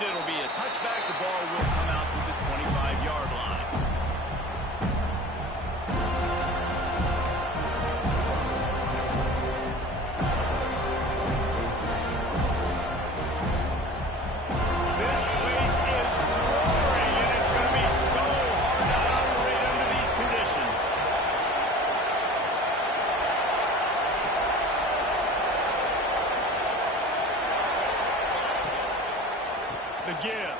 deemed it'll be a touchback. The ball will come out to the 25-yard line. This place is roaring, and it's going to be so hard to operate under these conditions. The give.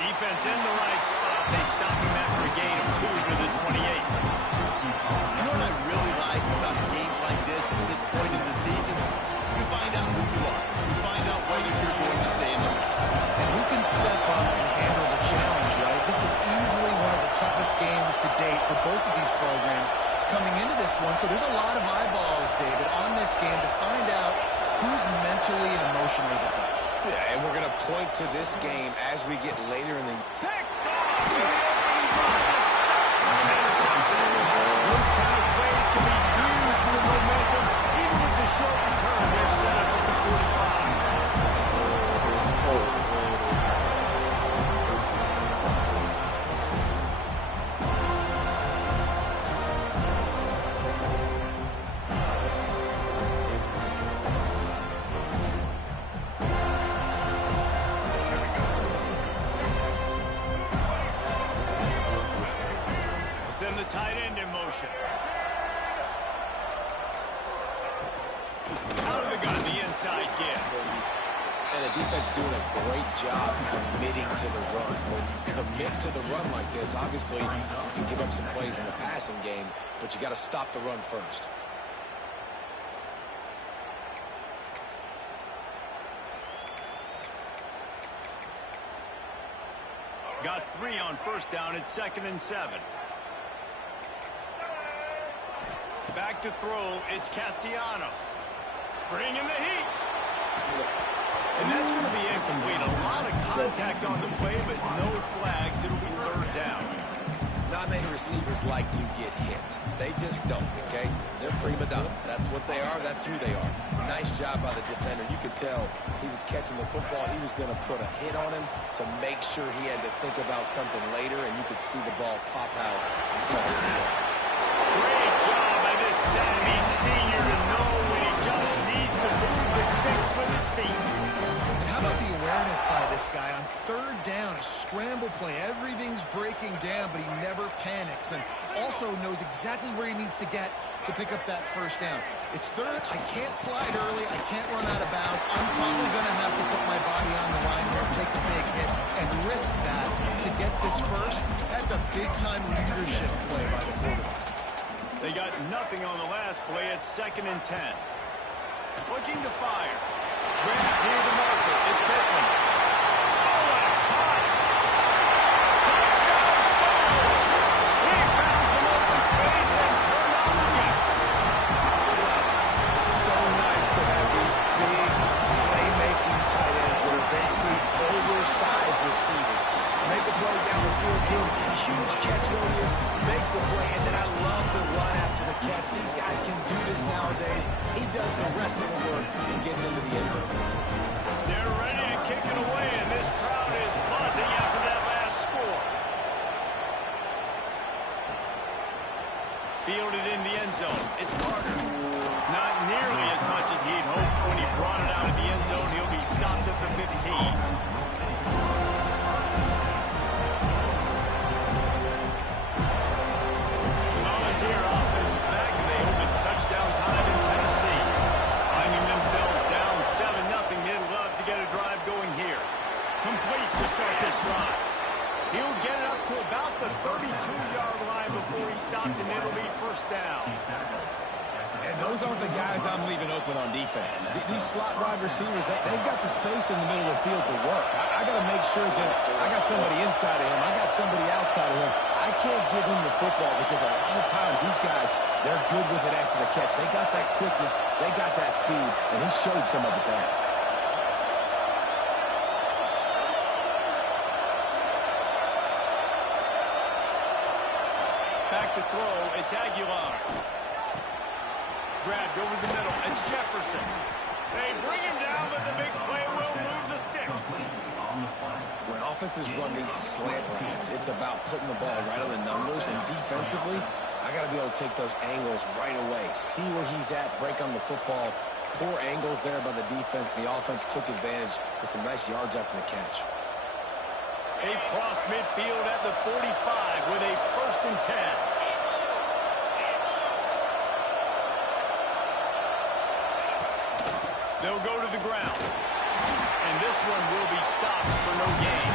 Defense in the right spot. They stop him after a gain of 2 to the 28. You know what I really like about games like this at this point in the season? You find out who you are. You find out whether you're going to stay in the race. And who can step up and handle the challenge, right? This is easily one of the toughest games to date for both of these programs coming into this one. So there's a lot of eyeballs, David, on this game to find out who's mentally and emotionally the toughest. Yeah, and we're going to point to this game as we get later in the... Picked off in the opening drive. Those kind of plays can be huge for momentum. Even with the short return, they're set up at the 45. Send the tight end in motion. Out of the gun, the inside give. And the defense doing a great job committing to the run. When you commit to the run like this, obviously you can give up some plays in the passing game, but you got to stop the run first. Got 3 on first down at 2nd and 7. Back to throw, it's Castellanos. Bringing the heat. And that's going to be incomplete. A lot of contact on the play, but no flags. It'll be 3rd down. Not many receivers like to get hit. They just don't, okay? They're prima donnas. That's what they are. That's who they are. Nice job by the defender. You could tell he was catching the football. He was going to put a hit on him to make sure he had to think about something later, and you could see the ball pop out in front of him. Great job by this Sammy senior to know when he just needs to move the sticks with his feet. And how about the awareness by this guy on 3rd down, a scramble play. Everything's breaking down, but he never panics and also knows exactly where he needs to get to pick up that 1st down. It's 3rd. I can't slide early. I can't run out of bounds. I'm probably going to have to put my body on the line here, take the big hit, and risk that to get this first. That's a big-time leadership play by the quarterback. They got nothing on the last play at 2nd and 10. Looking to fire. Grant near the marker. It's Pittman. Oh, what a cut! Touchdown, Soto! He found some open space and turned on the Jets. So nice to have these big playmaking tight ends that are basically oversized receivers. Make a play down the field to him. Huge catch radius, makes the play, and then I love the run after the catch. These guys can do this nowadays. He does the rest of the work and gets into the end zone. They're ready to kick it away, and this crowd is buzzing after that last score. Fielded in the end zone. It's Carter. Not nearly as much as he'd hoped when he brought it out of the end zone. He'll be stopped at the 15. Offense is back, and they hope it's touchdown time in Tennessee. Finding themselves down 7-0, they'd love to get a drive going here. Complete to start this drive. He'll get it up to about the 32-yard line before he stopped, and it'll be 1st down. And those aren't the guys I'm leaving open on defense. These slot wide receivers, they've got the space in the middle of the field to work. I got to make sure that I got somebody inside of him. I got somebody outside of him. I can't give him the football because a lot of times these guys, they're good with it after the catch. They got that quickness. They got that speed, and he showed some of it there. Back to throw, it's Aguilar. Grabbed over the middle, it's Jefferson. They bring him down, but the big play will offenses run these slant routes, it's about putting the ball right on the numbers, and defensively, I got to be able to take those angles right away, see where he's at, break on the football. Poor angles there by the defense. The offense took advantage with some nice yards after the catch. They cross midfield at the 45 with a 1st and 10. They'll go to the ground. And this one will be stopped for no gain.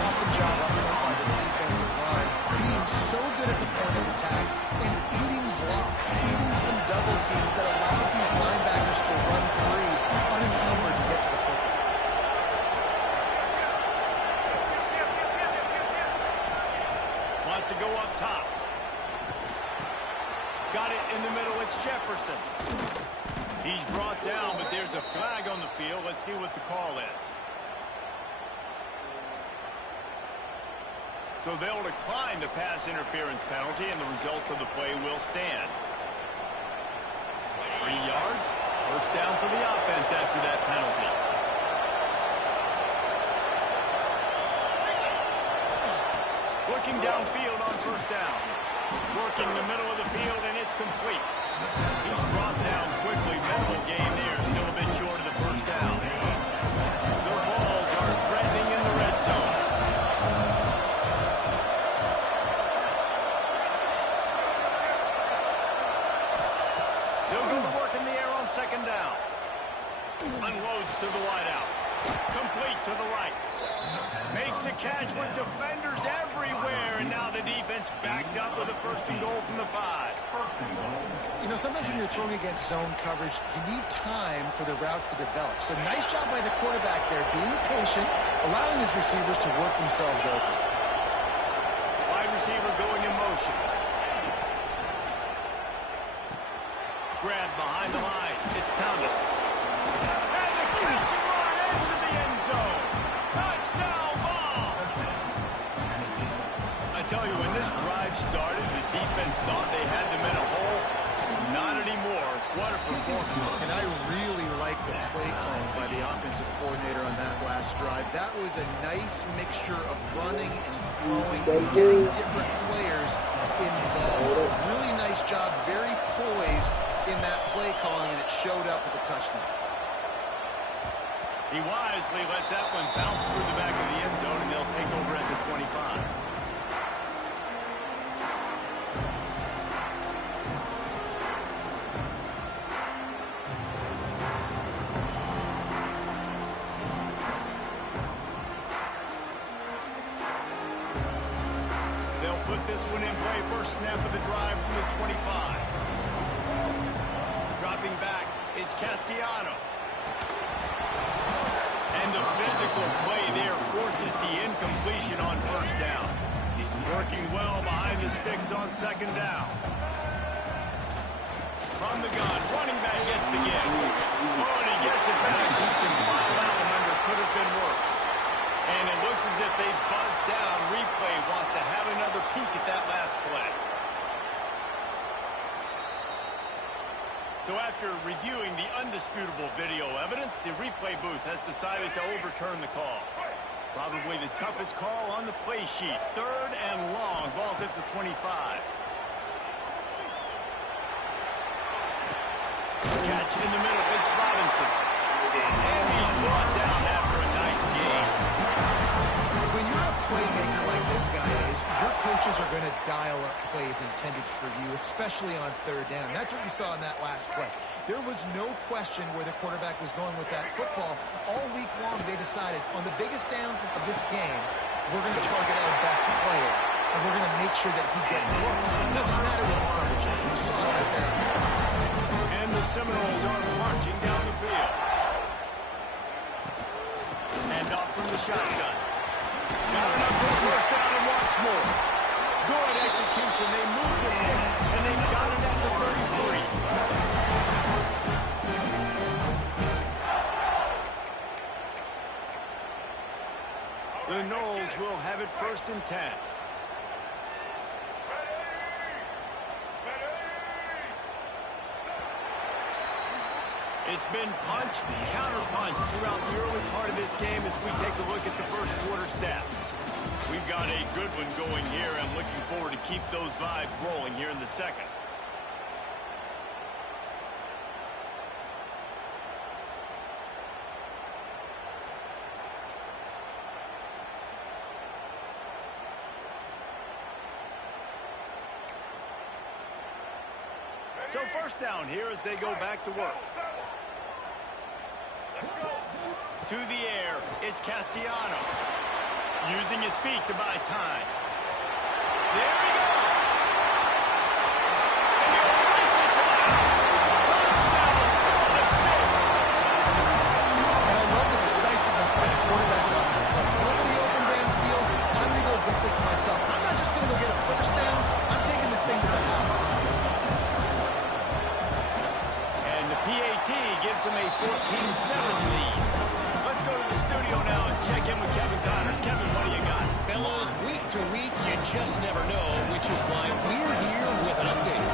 Awesome job up front by this defensive line. Being so good at the point of attack and eating blocks, eating some double teams that allows these linebackers to run free, unencumbered to get to the football. Wants to go up top. Got it in the middle. It's Jefferson. He's brought down, but there's a flag on the field. Let's see what the call is. So they'll decline the pass interference penalty, and the result of the play will stand. 3 yards, 1st down for the offense after that penalty. Looking downfield on 1st down. Working the middle of the field, and it's complete. He's brought down quickly. Minimal gain there. Still a bit short of the 1st down. The balls are threatening in the red zone. They'll go to work in the air on 2nd down. Unloads to the wideout. Complete to the right. Makes a catch with defenders everywhere, and now the defense backed up with a 1st and goal from the 5. You know, sometimes when you're throwing against zone coverage, you need time for the routes to develop. So nice job by the quarterback there, being patient, allowing his receivers to work themselves open. Wide receiver going in motion. Grab behind the line. It's Thomas. And the catch and run into the end zone. Touchdown ball. I tell you, when this drive started, the defense thought they had them in a hole. Not anymore. What a performance. And I really like the play calling by the offensive coordinator on that last drive. That was a nice mixture of running and throwing and getting different players involved. Really nice job, very poised in that play calling, and it showed up with a touchdown. He wisely lets that one bounce through the back of the end zone, and they'll take over at the 25. They'll put this one in play. First snap of the drive from the 25. Dropping back, it's Castellanos. And the physical play there forces the incompletion on 1st down. Working well behind the sticks on 2nd down. From the gun, running back gets the give. Oh, and he gets it back. He can file out one under. Could have been worse. And it looks as if they buzzed down. Replay wants to have another peek at that last play. So after reviewing the undisputable video evidence, the replay booth has decided to overturn the call. Probably the toughest call on the play sheet. 3rd and long. Ball's at the 25. Catch in the middle. It's Robinson. And he's brought down after a nice game. When you're a playmaker like this guy is, your coaches are going to dial up plays intended for you, especially on 3rd down. That's what you saw in that last play. There was no question where the quarterback was going with that football. All week long, they decided, on the biggest downs of this game, we're going to target our best player, and we're going to make sure that he gets looks. It doesn't matter what the coverage is. You saw it right there. And the Seminoles are marching down the field. And off from the shotgun. Got enough for 1st down and wants more. Good execution. They moved the sticks, and they got it at the 33. The Noles will have it 1st and 10. It's been punch, counter-punch throughout the early part of this game as we take a look at the first quarter stats. We've got a good one going here. I'm looking forward to keep those vibes rolling here in the second. So first down here as they go back to work. To the air, it's Castellanos. Using his feet to buy time. There he goes. And he'll race it to the house. Touchdown, Florida State. And I love the decisiveness by the quarterback. Over the open downfield, I'm going to go get this myself. I'm not just going to go get a first down. I'm taking this thing to the house. PAT gives them a 14-7 lead. Let's go to the studio now and check in with Kevin Connors. Kevin, what do you got? Fellas, week to week, you just never know, which is why we're here with an update.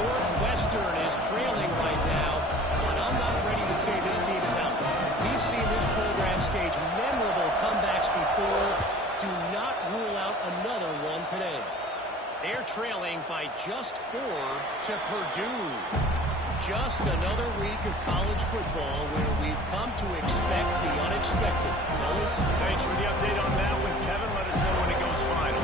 Northwestern is trailing right now, but I'm not ready to say this team is out. We've seen this program stage memorable comebacks before. Do not rule out another one today. They're trailing by just 4 to Purdue. Just another week of college football where we've come to expect the unexpected. Fellas? Thanks for the update on that one, Kevin. Let us know when it goes final.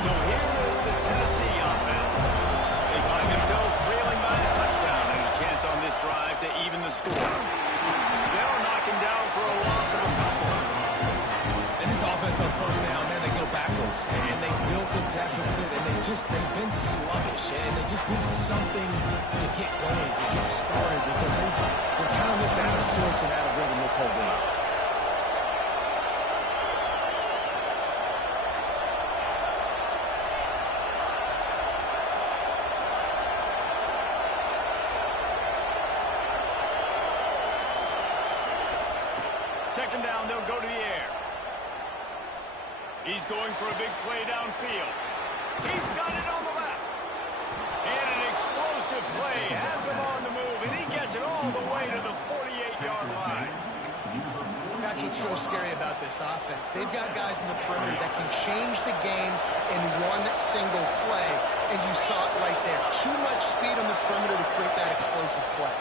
So here is the Tennessee offense. They find themselves trailing by a touchdown and a chance on this drive to even the score. They'll knock him down for a loss of a couple. And this offense on first down, man, they go backwards. And they built a deficit, and they've been sluggish. And they just need something to get going, to get started, because they're kind of looked out of sorts and out of rhythm this whole game. Second down, they'll go to the air. He's going for a big play downfield. He's got it on the left. And an explosive play has him on the move, and he gets it all the way to the 48-yard line. That's what's so scary about this offense. They've got guys in the perimeter that can change the game in one single play, and you saw it right there. Too much speed on the perimeter to create that explosive play.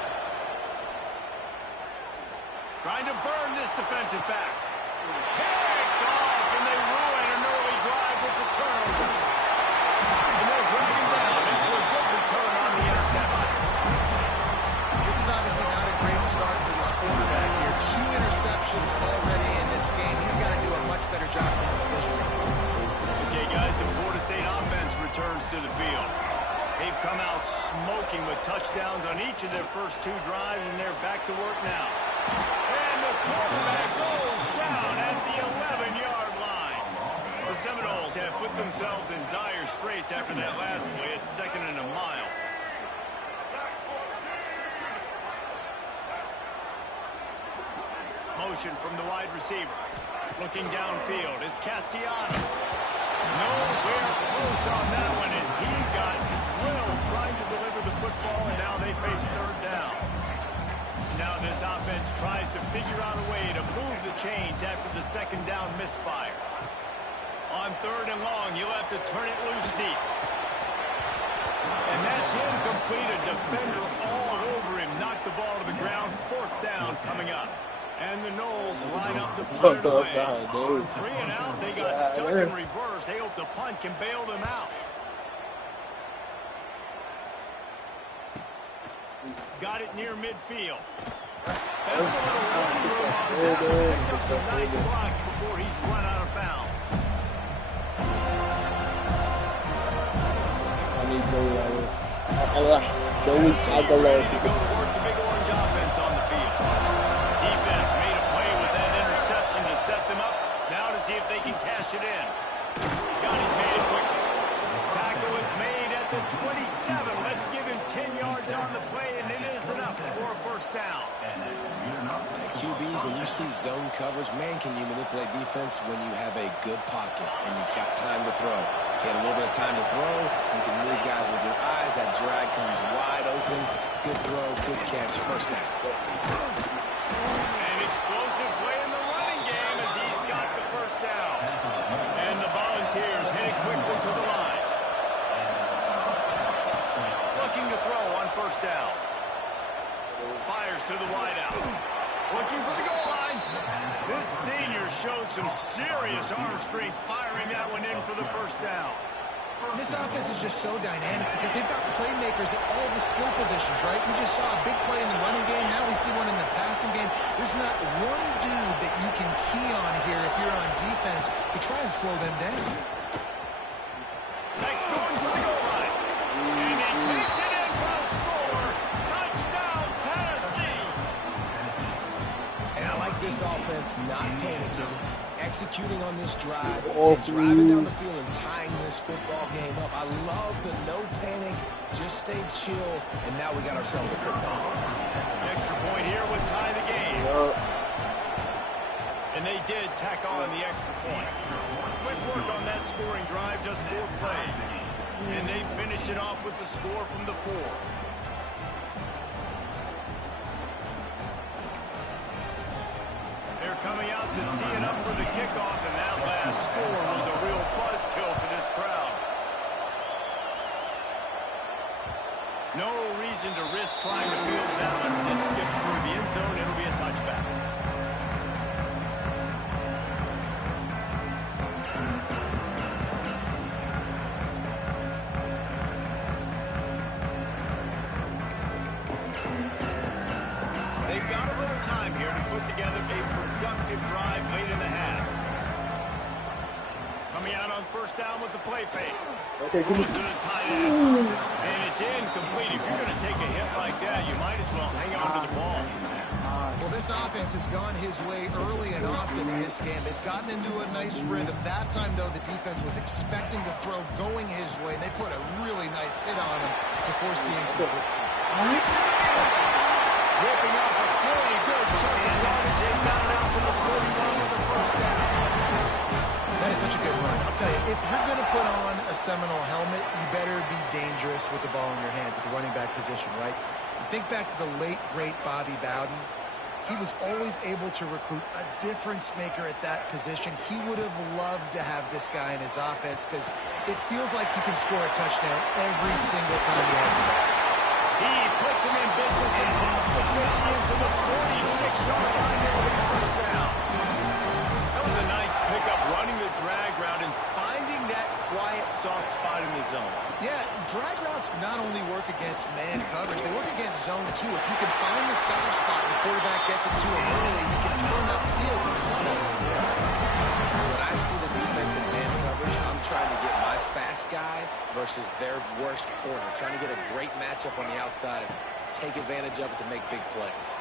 Trying to burn this defensive back. Picked off, and they ruin an early drive with the turnover. And they'll drag him down into a good return on the interception. This is obviously not a great start for this quarterback here. 2 interceptions already in this game. He's got to do a much better job of this decision. Okay, guys, the Florida State offense returns to the field. They've come out smoking with touchdowns on each of their first 2 drives, and they're back to work now. And the quarterback goes down at the 11-yard line. The Seminoles have put themselves in dire straits after that last play. It's 2nd and a mile. Motion from the wide receiver. Looking downfield, it's Castellanos. Nowhere close on that one as he got drilled trying to deliver the football, and now they face 3rd down. Now this offense tries to figure out a way to move the chains after the 2nd down misfire. On 3rd and long, you'll have to turn it loose deep. And that's incomplete. A defender all over him. Knocked the ball to the ground. 4th down coming up. And the Noles line up to punt it away. 3 and out, they got stuck in reverse. They hope the punt can bail them out. Got it near midfield. Found a little running room on that. Picked up some nice blocks before he's run out of bounds. Joey's ready to go to work the big orange offense on the field. Defense made a play with that interception to set them up. Now to see if they can cash it in. God, he's made it quickly. Tackle is made at the 27. Let's give him 10 yards on the play, and it is enough for a 1st down. QBs, when you see zone coverage, man, can you manipulate defense when you have a good pocket and you've got time to throw. He had a little bit of time to throw. You can move guys with your eyes. That drag comes wide open. Good throw, good catch, first down. An explosive play in the running game as he's got the first down. And the Volunteers heading quickly to the line. Looking to throw on first down. Fires to the wideout. Looking for the goal line. This senior showed some serious arm strength firing that one in for the first down. And this offense is just so dynamic because they've got playmakers at all the skill positions, right? We just saw a big play in the running game. Now we see one in the passing game. There's not one dude that you can key on here if you're on defense to try and slow them down. Next going for the goal line. And he takes it in for a score. Touchdown, Tennessee. And I like this offense not panicking, executing on this drive, and driving down the field and tying this football game up. I love the no panic, just stay chill, and now we got ourselves a football game. Extra point here would tie the game. And they did tack on the extra point. Quick work on that scoring drive, just 4 plays. And they finished it off with the score from the 4. They're coming out to tee it up for the kickoff, and that last score was a real buzzkill for this crowd. No reason to risk trying to field that one. As it skips through the end zone, it'll be a touchback. They've got a little time here to put together a productive drive late in the half. Coming out on first down with the play fake. Goes to the tight end. And it's incomplete. If you're going to take a hit like that, you might as well hang on to the ball. Well, this offense has gone his way early and often in this game. They've gotten into a nice rhythm. That time, though, the defense was expecting the throw going his way, and they put a really nice hit on him to force the incomplete. Ripping off a pretty good chunk of yardage. They got it out from the 41 with the first down. That is such a good run. I'll tell you, if you're going to put on a Seminole helmet, you better be dangerous with the ball in your hands at the running back position, right? You think back to the late, great Bobby Bowden. He was always able to recruit a difference maker at that position. He would have loved to have this guy in his offense because it feels like he can score a touchdown every single time he has the ball. He puts him in business across the 50 into the 46-yard line there with the first down. That was a nice pickup running the drag route and finding that quiet, soft spot in the zone. Yeah, drag routes not only work against man coverage, they work against zone too. If you can find the soft spot and the quarterback gets it to him early, he can turn upfield. You saw that. When I see the defense in man coverage, I'm trying to get my fast guy versus their worst corner, trying to get a great matchup on the outside, take advantage of it to make big plays.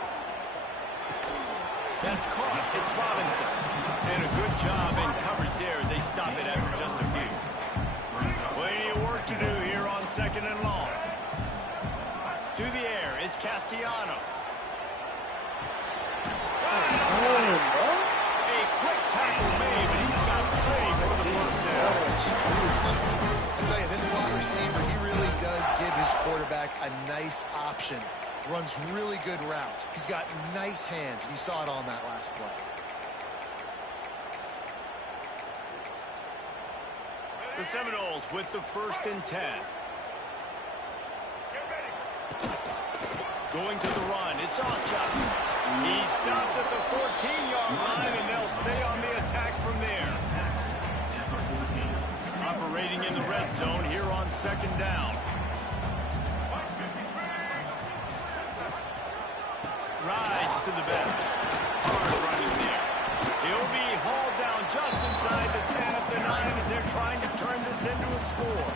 That's caught. It's Robinson. And a good job in coverage there as they stop it after just a few. Plenty of work to do here on second and long. To the air, it's Castellanos. A quick tackle made, but he's got plenty for the first down. I'll tell you, this slot receiver, he really does give his quarterback a nice option. Runs really good routes. He's got nice hands, and you saw it on that last play. The Seminoles with the 1st and 10. Going to the run, it's Ocha. He stopped at the 14-yard line, and they'll stay on the attack from there. Operating in the red zone here on second down. Rides to the back. Hard running there. He'll be hauled down just inside the 10 at the 9 as they're trying to turn this into a score.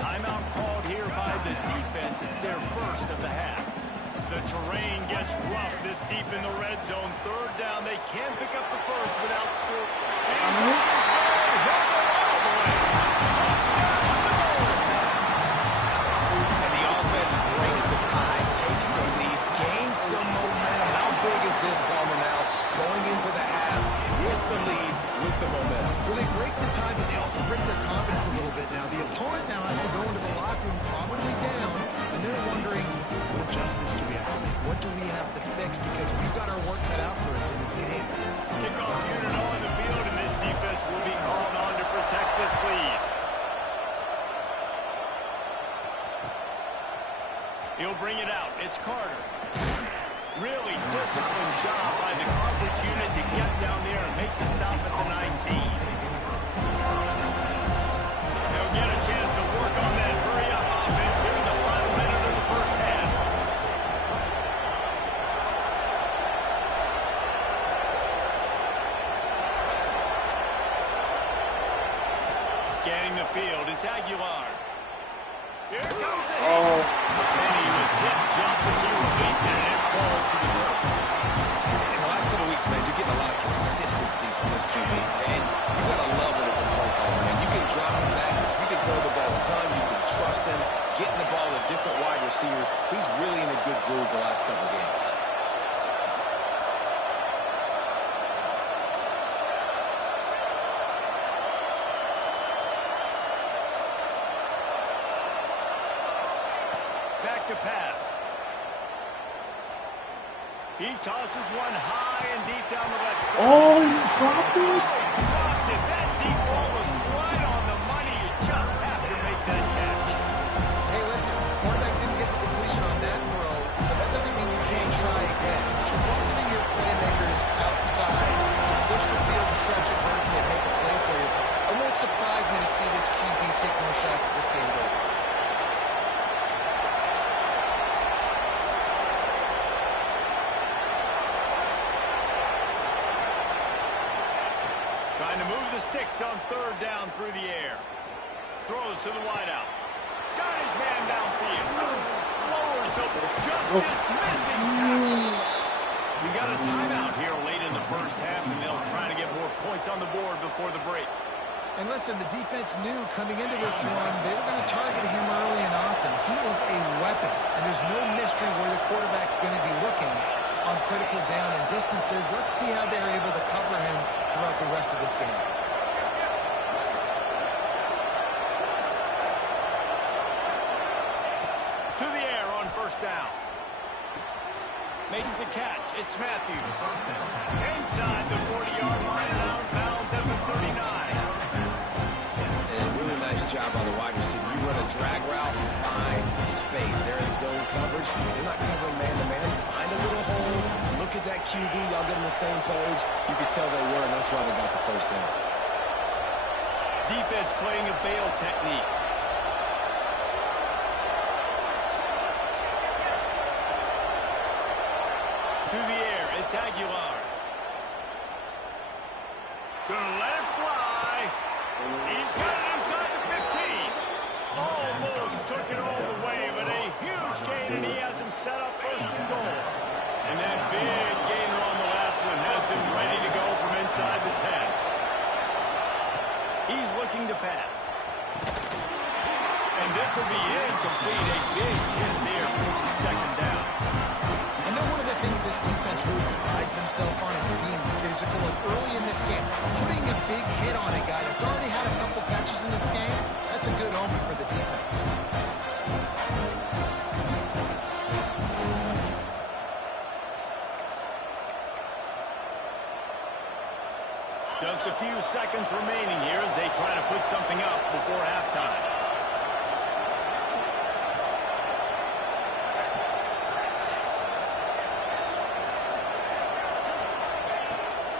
Timeout called here by the defense. It's their first of the half. The terrain gets rough this deep in the red zone. Third down. They can't pick up the first without score. And he'll go all the way. Touchdown, And the offense breaks the tie, takes the lead, gains some momentum. How big is this, Palmer, now? Going into the half with the lead, with the momentum. Well, they break the tie, but they also break their confidence a He'll bring it out. It's Carter. Really disciplined job by the coverage unit to get down there and make the stop at the 19. They'll get a chance to work on that hurry-up offense here in the final minute of the first half. Scanning the field, it's Aguilar. Here comes the hit. And he was hit just as he released it, and it falls to the dirt. In the last couple of weeks, man, you're getting a lot of consistency from this QB, and you got to love that as a play caller, man. You can drop him back, you can throw the ball a ton, you can trust him, getting the ball to different wide receivers. He's really in a good groove the last couple of games. Back to pass. He tosses one high and deep down the left side. Oh, you dropped it? Dropped it. That deep ball was right on the money. You just have to make that catch. Hey, listen, the quarterback didn't get the completion on that throw, but that doesn't mean you can't try again. Trusting your playmakers outside to push the field and stretch it vertically and make a play for you. It won't surprise me to see this QB take more shots as this game goes on. Trying to move the sticks on third down through the air. Throws to the wideout. Got his man downfield. Lowers up. Just dismissing tackles. We got a timeout here late in the first half, and they'll try to get more points on the board before the break. And listen, the defense knew coming into this one, they were going to target him early and often. He is a weapon, and there's no mystery where the quarterback's going to be looking on critical down and distances. Let's see how they're able to cover him throughout the rest of this game. To the air on first down. Makes the catch. It's Matthews. Inside the 40-yard line and out of bounds at the 39. And a really nice job by the wide receiver. You run a drag route, find space. They're in zone coverage. They're not covering man-to-man. Find a little hole. Look at that QB. Y'all get on the same page. You could tell they were, and that's why they got the first down. Defense playing a bail technique. To the air, it's Aguilar. Gonna let it fly. He's got it inside the 15. Almost took it all the way, but a huge gain, and he has him set up first and goal. And that big gainer on the last one has him ready to go from inside the 10. He's looking to pass. And this will be incomplete. A big hit there, pushes second down. I know one of the things this defense really prides themselves on is being physical, and early in this game, putting a big hit on a guy that's already had a couple catches in this game, that's a good omen for the defense. Just a few seconds remaining here as they try to put something up before halftime.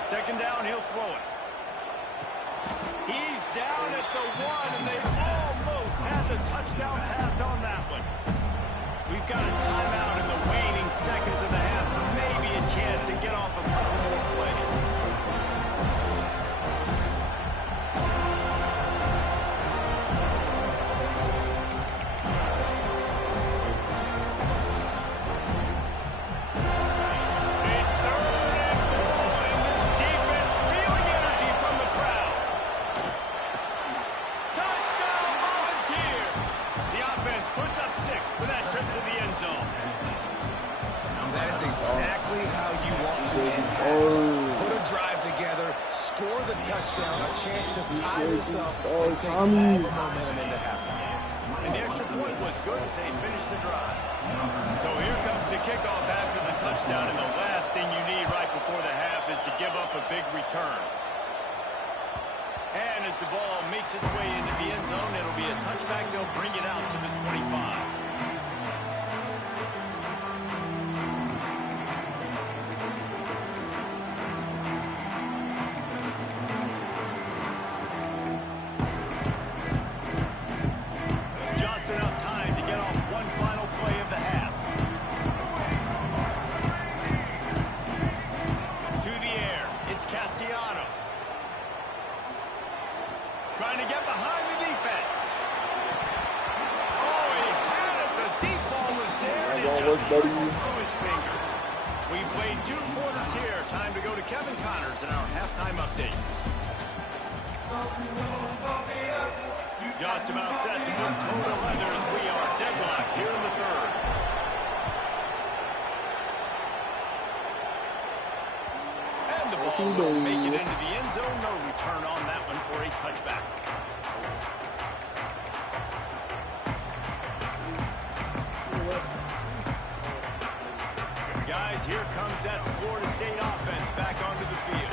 Second down, he'll throw it. He's down at the 1, and they almost had the touchdown pass on that one. We've got a timeout in the waning seconds of the half. Maybe a chance to get off a couple more plays. Exactly how you want to end halves. Put a drive together, score the touchdown, a chance to tie this up, and take all the momentum into halftime. And the extra point was good as they finished the drive. So here comes the kickoff after the touchdown, and the last thing you need right before the half is to give up a big return. And as the ball makes its way into the end zone, it'll be a touchback. They'll bring it out to the 25. just dribbled through his fingers. We played 2 quarters here. Time to go to Kevin Connors in our halftime update. Just about set to put total leathers. We are deadlocked here in the third. And the ball will make it into the end zone. No return on that one for a touchback. Guys, here comes that Florida State offense back onto the field.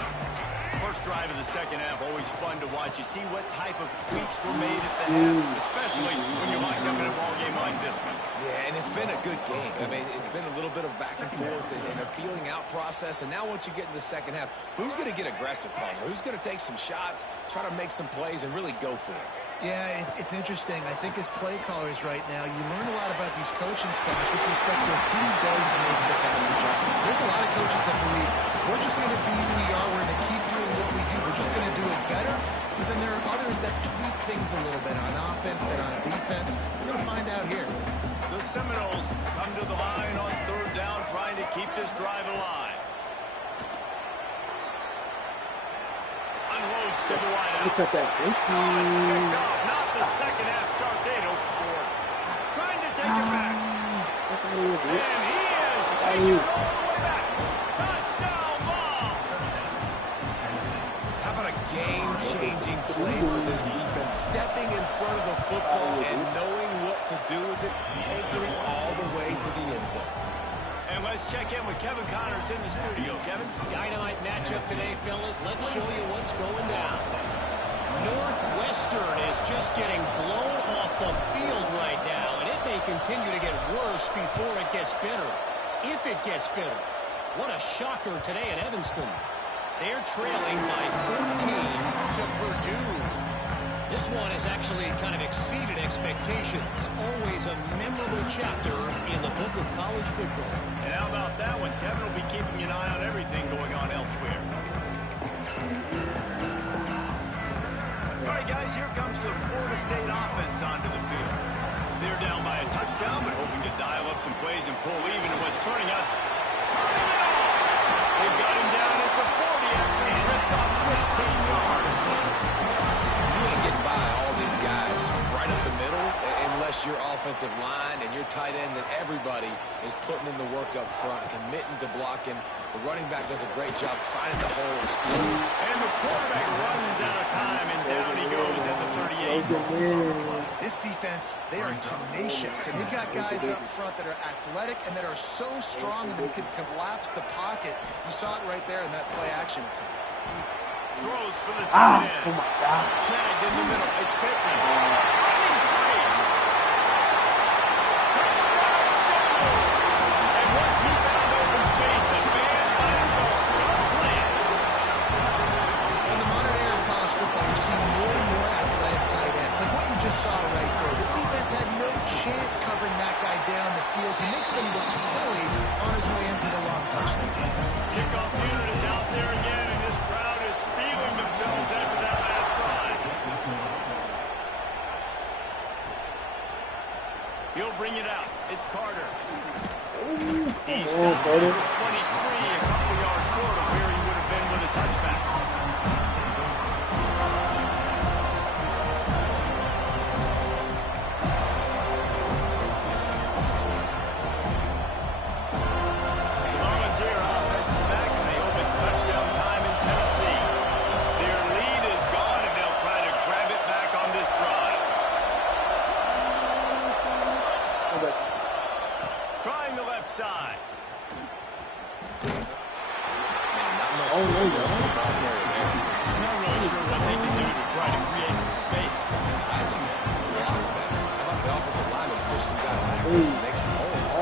First drive of the second half, always fun to watch. You see what type of tweaks were made at the half, especially when you're locked up in a ball game like this one. Yeah, and it's been a good game. I mean, it's been a little bit of back and forth and a feeling out process. And now once you get in the second half, who's going to get aggressive, Palmer? Who's going to take some shots, try to make some plays, and really go for it? Yeah, it's interesting. I think as play callers right now, you learn a lot about these coaching staffs with respect to who does make the best adjustments. There's a lot of coaches that believe we're just going to be who we are. We're going to keep doing what we do. We're just going to do it better. But then there are others that tweak things a little bit on offense and on defense. We're going to find out here. The Seminoles come to the line on third down, trying to keep this drive alive. Unloads to the wideout. Look at that. Oh, it's picked off. Not the second half start they'd hoped for. Trying to take it back. And he is taking it all the way back. Touchdown ball. How about a game-changing play for this defense? Stepping in front of the football and knowing what to do with it, taking it all the way to the end zone. And let's check in with Kevin Connors in the studio. Kevin? Dynamite matchup today, fellas. Let's show you what's going down. Northwestern is just getting blown off the field right now, and it may continue to get worse before it gets better. If it gets better. What a shocker today in Evanston. They're trailing by 14 to Purdue. This one has actually kind of exceeded expectations. Always a memorable chapter in the book of college football. And how about that one? Kevin will be keeping an eye on everything going on elsewhere. All right, guys, here comes the Florida State offense onto the field. They're down by a touchdown, but hoping to dial up some plays and pull even in what's turning out. Turning it off! They've got him down at the 40 after he ripped off 15 yards. You ain't getting by all these guys right up the middle unless your offensive line and your tight ends and everybody is putting in the work up front, committing to blocking. The running back does a great job finding the hole, exploring. And the quarterback runs out of time, and down he goes at the 38. This defense, they are tenacious, and they've got guys up front that are athletic and that are so strong that they can collapse the pocket. You saw it right there in that play-action attempt. Throws for the tight end. Oh my God. Snagged in the middle. It's Pittman. Running free. Touchdown, Seminoles. And once he found open space, the band might as well stop playing. In the modern era of college football, you're seeing more and more athletic tight ends. Like what you just saw right there. The defense had no chance covering that guy down the field. He makes them look silly on his way in for the long touchdown. Kickoff unit is out there again, and this crowd is feeling themselves after that last drive. He'll bring it out. It's Carter. He's stopped at 23, a couple yards short of where he would have been with a touchback. Volunteer offense is back, and they hope it's touchdown time in Tennessee. Their lead is gone, and they'll try to grab it back on this drive. Trying the left side. Oh, there you go. I'm not really sure what they can do to try to create some space. I think block better. How about the offensive line to push some guys backwards and make some holes?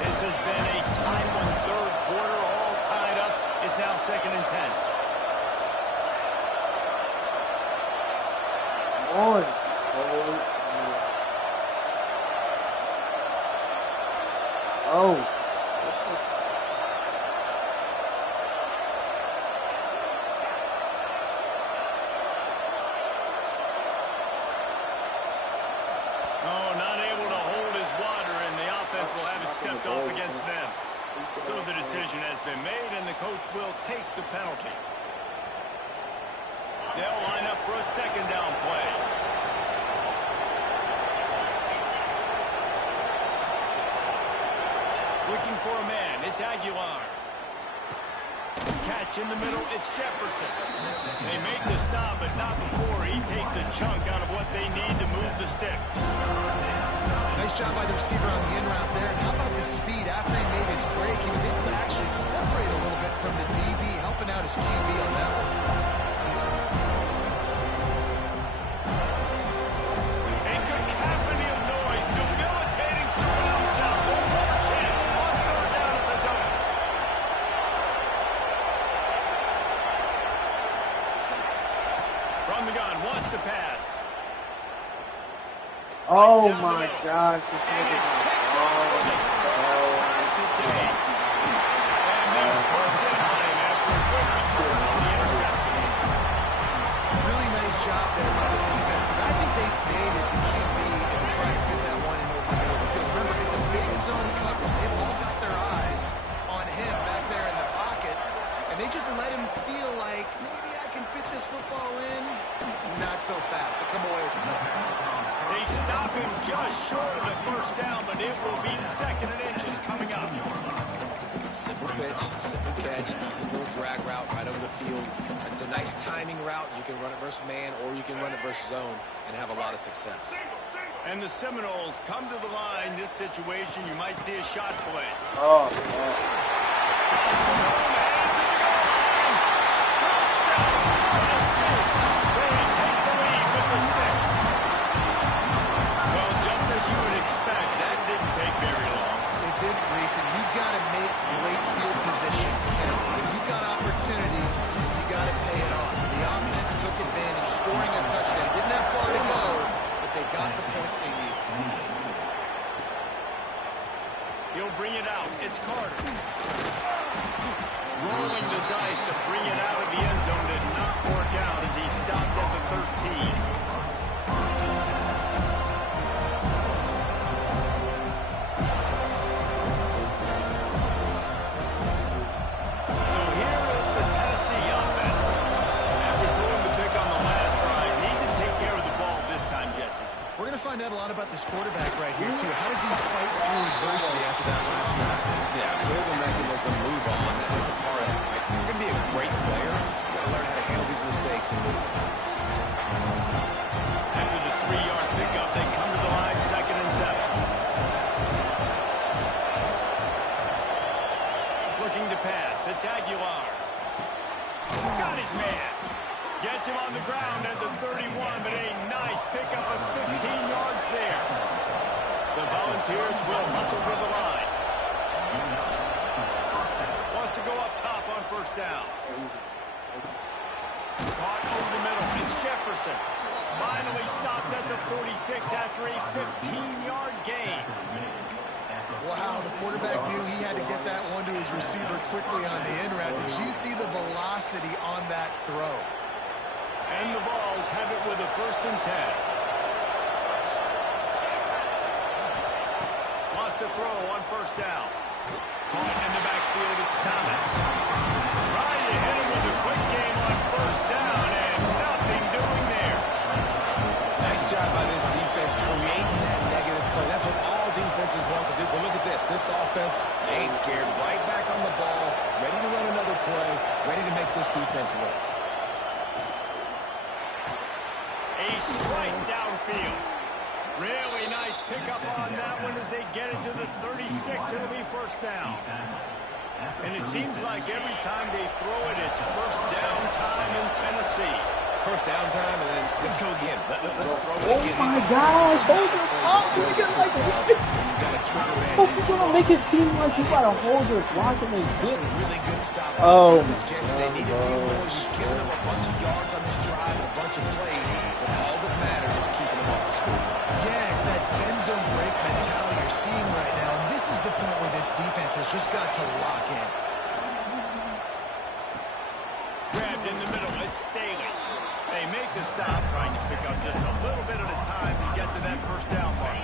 This has been a tight one. Third quarter, all tied up. It's now 2nd and 10. On. Oh. Oh, not able to hold his water, and stepped off against them. So the decision has been made, and the coach will take the penalty. They'll line up for a second down play. Looking for a man, it's Aguilar. Catch in the middle, it's Jefferson. They make the stop, but not before he takes a chunk out of what they need to move the sticks. Nice job by the receiver on the in route there. And how about the speed? After he made his break, he was able to actually separate a little bit from the DB, helping out his QB on that one. A cacophony of noise, debilitating surround sound. One more chance on third down at the dome. From the gun, wants to pass. Oh my gosh, this And nigga. it's picked up for the third time today. And they'll close in on him after a good return on the interception. Really nice job there by the defense, because I think they baited the QB and try and fit that one in over the middle of the field. Remember, it's a big zone coverage. They've all got their eyes on him back there in the pocket, and they just let him feel like, maybe I can fit this football in. Not so fast. They come away with the ball. They stop him just short of the first down, but it will be second and inches coming up. Simple pitch, simple catch, easy little drag route right over the field. It's a nice timing route. You can run it versus man, or you can run it versus zone and have a lot of success. And the Seminoles come to the line. This situation, you might see a shot play. Oh, man. Well, just as you would expect, that didn't take very long. It didn't, Reese, and you've got to make great field position count. If you've got opportunities, you got to pay it off. The offense took advantage, scoring a touchdown. Didn't have far to go, but they got the points they needed. He'll bring it out. It's Carter. Rolling the dice to bring it out of the end zone did not work out as he stopped at the 13. So here is the Tennessee offense. After throwing the pick on the last drive, need to take care of the ball this time, Jesse. We're going to find out a lot about this quarterback right here, too. How does he fight through adversity after that last round? Yeah, clear the mechanism, move on. That's a part of it. Right? If you're going to be a great player, you got to learn how to handle these mistakes and move. After the 3-yard pickup, they come to the line, 2nd and 7. Looking to pass. It's Aguilar. Got his man. Gets him on the ground at the 31, but a nice pickup of 15 yards there. The Volunteers will hustle to the line. Wants to go up top on first down. Caught over the middle. It's Jefferson. Finally stopped at the 46 after a 15-yard gain. Wow, the quarterback knew he had to get that one to his receiver quickly on the in route. Did you see the velocity on that throw? And the Vols have it with a 1st and 10. Lost to throw on first down. Caught in the backfield, it's Thomas. Trying to hit him with a quick game on first down, and nothing doing there. Nice job by this defense creating that negative play. That's what all defenses want to do. But look at this. This offense, they ain't scared. Right back on the ball, ready to run another play, ready to make this defense work. A strike downfield. Really nice pickup on that one as they get it to the 36. It'll be first down. And it seems like every time they throw it, it's first down time in Tennessee. First down time, and then let's go again. Let's throw it Oh again. my gosh, hold your block, nigga, like this. You got a trigger man. Oh, you gonna make it seem like you gotta hold your block and then That's get a really good stop. Oh, It's Jesse, they need a few more. You've given them a bunch of yards on this drive, a bunch of plays, but all that matters is keeping them off the score. Yeah, it's that bend don't break mentality you're seeing right now, and this is the point where this defense has just got to lock in. Grabbed in the middle, it's Staley. They make the stop, trying to pick up just a little bit at a time to get to that first down mark.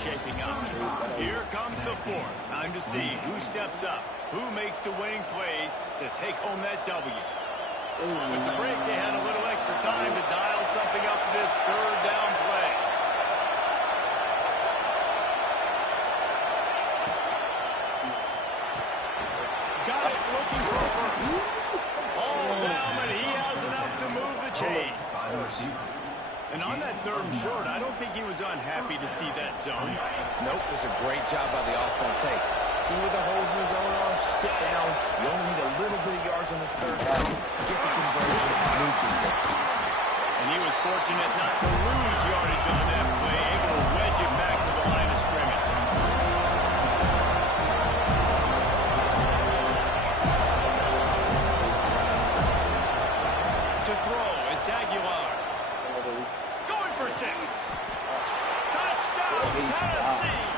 shaping up. Here comes the fourth. Time to see who steps up, who makes the winning plays to take home that W. With the break, they had a little extra time to dial something up for this third down play. Got it, looking for first. All down, but he has enough to move the chains. And on that third and short, I don't think he was unhappy to see that zone. Nope, it was a great job by the offense. Hey, see where the holes in the zone are? Sit down. You only need a little bit of yards on this third down. Get the conversion, move the sticks. And he was fortunate not to lose yardage on that play, able to wedge it back to the line of scrimmage. To throw, it's Aguilar. Going for 6. Touchdown, Tennessee.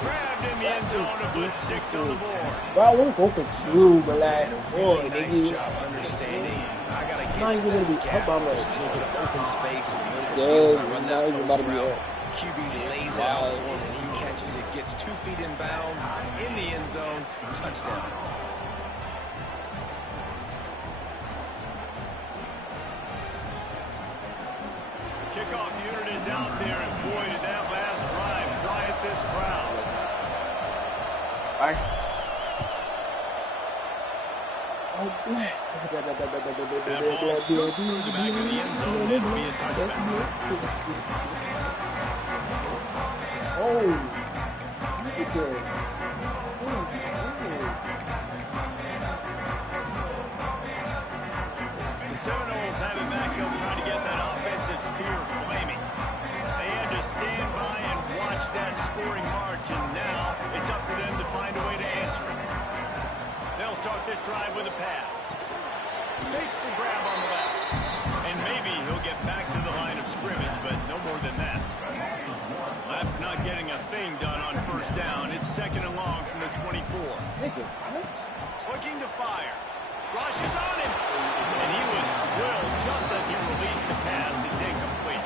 Grabbed in the end zone to put 6 on the board. Bro, I want to go for 2, but like, Really nice job understanding. I got to get to that gap. There's a little bit of open space in the middle of the field. I run that post route. QB lays it out for him, and he catches it, gets 2 feet in bounds, in the end zone, touchdown. Kickoff unit is out there, and boy, did that last drive quiet this crowd. That ball scoots through the back of the end zone. It'll be a touchback. The Seminoles have it back up, trying to get that offensive spear flaming. They had to stand by and watch that scoring march, and now it's up to them to find a way to answer it. They'll start this drive with a pass. Makes the grab on the back. And maybe he'll get back to the line of scrimmage, but no more than that. After not getting a thing done on first down, it's 2nd and long from the 24. Looking to fire. Rushes on him. And he was drilled just as he released the pass. It's incomplete.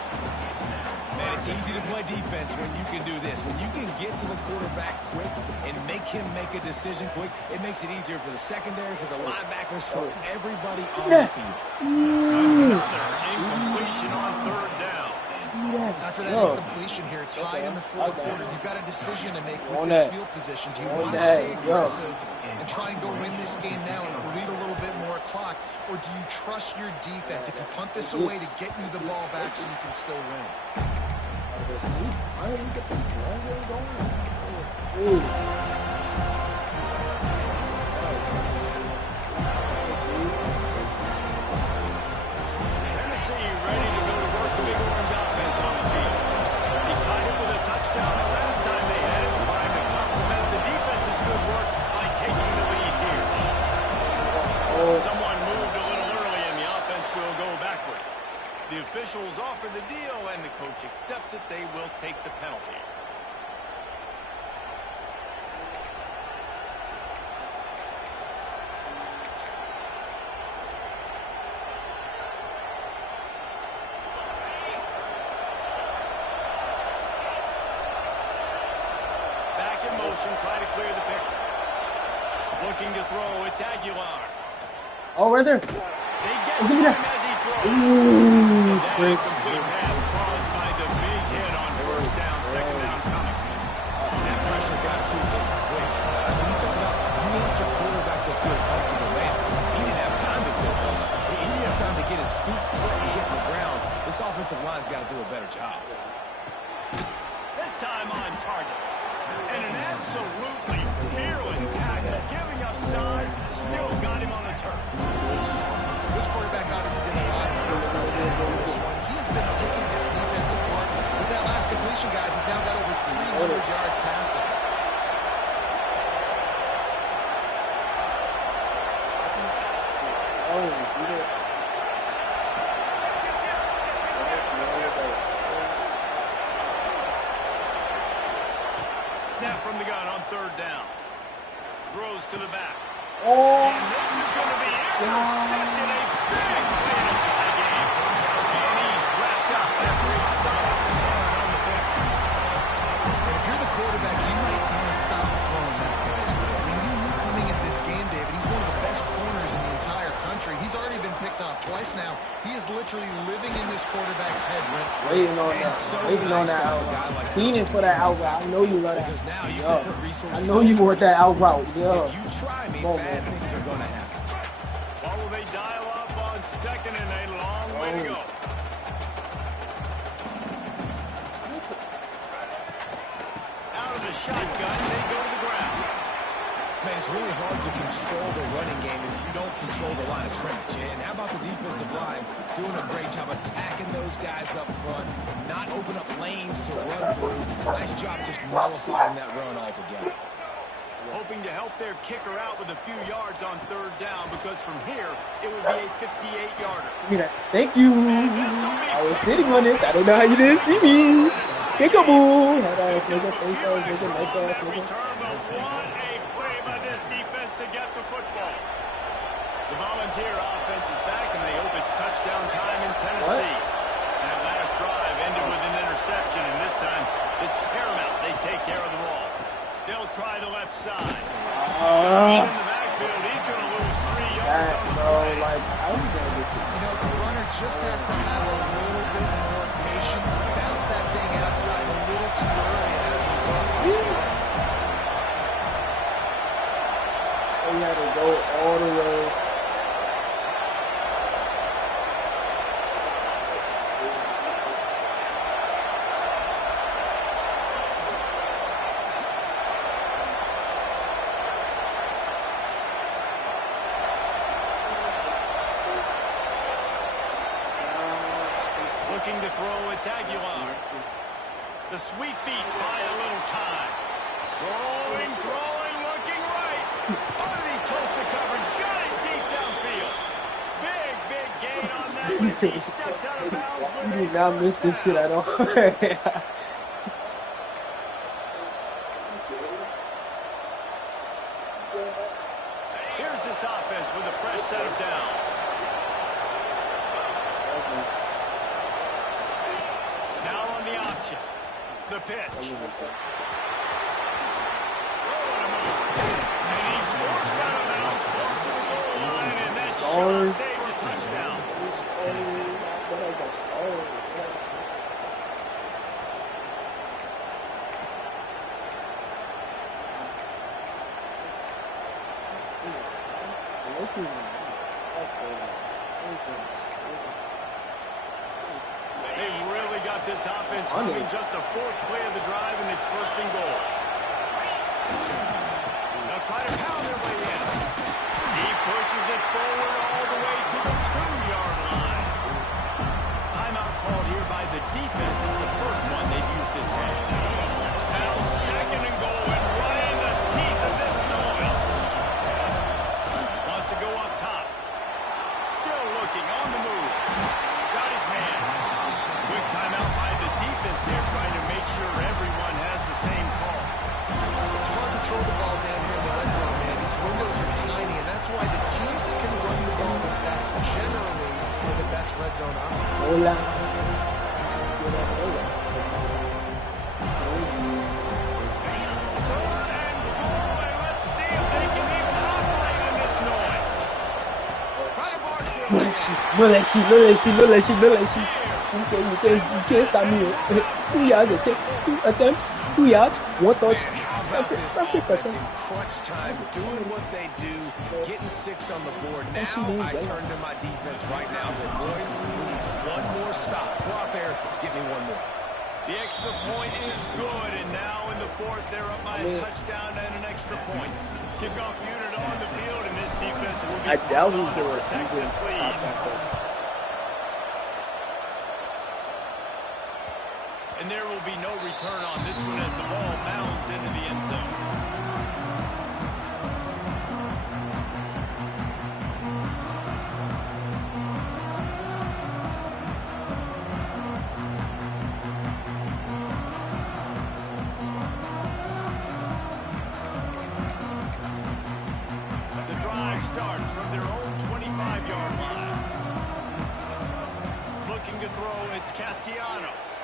Man, it's easy to play defense when you can do this. When you can get to the quarterback quick and make him make a decision quick, it makes it easier for the secondary, for the linebackers, for everybody on the field. Another incompletion on third down. After that incompletion here, tied in the fourth quarter, you've got a decision to make with this field position. Do you want to stay aggressive and try and go win this game now and bleed a little bit more clock, or do you trust your defense if you punt this away to get you the ball back so you can still win? Tennessee ready to go to work the Big Orange offense on the field. He tied it with a touchdown the last time they had it, trying to complement the defense's good work by taking the lead here. Someone moved a little early and the offense will go backward. The officials offer the deal and the coach accepts it. They will take the penalty. Try to clear the picture. Looking to throw, it's Aguilar. Oh, right there. They get to him as he throws. And that incomplete pass caused by the big hit on first down, 2nd down coming. That pressure got to him quick. When you talk about you want your quarterback to feel comfortable, man, he didn't have time to feel comfortable. He didn't have time to get his feet set and get in the ground. This offensive line's got to do a better job. This time on target. And an absolutely fearless tackle, giving up size, still got him on the turf. This quarterback obviously did a lot for this one. He has been picking this defense apart. With that last completion, guys, he's now got over 300 yards passing. Snap from the gun on third down. Throws to the back. Oh. And this is going to be intercepted. A big play to tie game. And he's wrapped up after a solid return on the pitch. And if you're the quarterback, you might want to stop throwing that guy's way. I mean, you knew coming into this game, David, he's one of the best corners in the entire country. He's already been picked off twice now. He is literally living in this quarterback's head rent free. Waiting on that. Waiting on that out route. Keening for that out route. I know you love that. I know you want that out route. Yeah. If you try me, bad things are going to happen. What will they dial up on second and a long way to go? Out of the shotgun, they go to the ground. Man, it's really hard to control the running game if you don't control the line of scrimmage. And how about the defensive line doing a great job attacking those guys up front, not open up lanes to run through. Nice job just nullifying that run altogether. Hoping to help their kicker out with a few yards on third down, because from here, it would be a 58-yarder. Thank you. I was sitting on it. I don't know how you didn't see me. Peekaboo. That ass nigga, face ass nigga, like that nigga. What a play by this defense to get the football. The Volunteer offense is back, and they hope it's touchdown time in Tennessee. That last drive ended with an interception, and this time it's paramount they take care of the ball. They'll try the left side. In the backfield, he's going to lose 3 yards on the play. Like, how you gonna get this? You know, the runner just has to have a little bit more patience. He bounced that thing outside a little too early, and as a result, that's what happens. He had to go all the way. Looking to throw, it's Aguilar. The sweet feet buy a little time. Throwing, looking right. Underneath toast to coverage. Got it deep downfield. Big gain on that. He stepped out of bounds. You did not miss this shit at all. Here's this offense with a fresh set of downs. Now on the option. The pitch. And he's forced out of bounds close to the goal line, and that shot saved the touchdown. They've really got this offense coming. Just the fourth play of the drive, and it's first and goal. They'll try to pound their way in. He pushes it forward all the way to the 2-yard line. Timeout called here by the defense. It's the first one they've used this half. Now second and goal, and right in the teeth of this noise. Wants to go up top. Still looking on the move. Got his man. Quick timeout by the defense there, trying to make sure everyone has the same call. It's hard to throw the ball down here in the red zone, man. These windows are tiny, and that's why the teams that can run the ball the best generally are the best red zone offenses. Third Hola. and goal, and let's see if they can even operate in this noise. Try to march their way out. No let she. You can't stop me. 2 yards, 2 attempts, 2 yards, 1 touch. Man, how about this offense in crunch time, doing what they do, getting 6 on the board. Now I turn to my defense right now and say, boys, we need one more stop. Go out there, get me one more. The extra point is good, and now in the fourth, they're up by a touchdown and an extra point. Kickoff unit on the field, and this defense will be called on to protect this lead. And there will be no return on this one as the ball bounds into the end zone. The drive starts from their own 25-yard line. Looking to throw, it's Castellanos.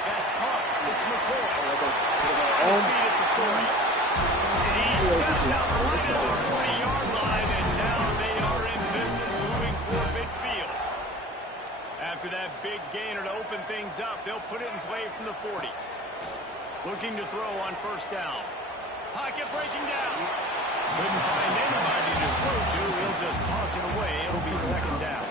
That's caught. It's McCoy. on his feet at the 40. He steps out right at the 40-yard line, and now they are in business moving for midfield. After that big gainer to open things up, they'll put it in play from the 40. Looking to throw on first down. Pocket breaking down. Couldn't find anybody to throw to. He'll just toss it away. It'll be second down.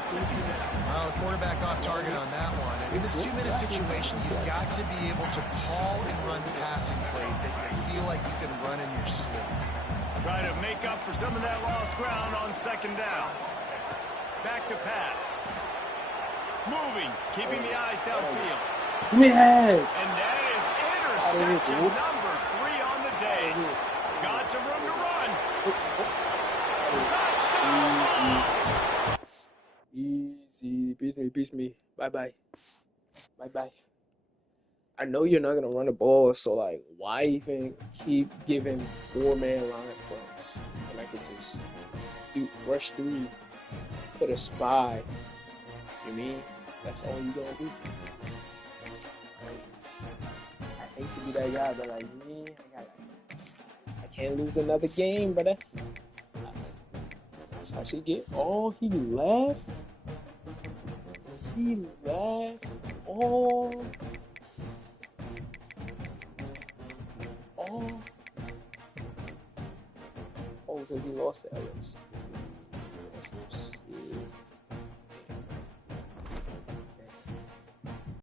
Well, the quarterback off target on that one. In this 2-minute situation, you've got to be able to call and run passing plays that you feel like you can run in your sleep. Try to make up for some of that lost ground on second down. Back to pass. Moving, keeping the eyes downfield. Yes. And that is interception number 3 on the day. Got some room to run. Touchdown! Easy. Beats me. Bye-bye. Bye-bye. I know you're not going to run the ball, so, like, why even keep giving 4-man line fronts? And I could just rush 3, put a spy. You mean? That's all you're going to do? I hate to be that guy, but, like, me, I can't lose another game, brother. That's how she get. Oh, he left. Oh, because he lost the Ellis.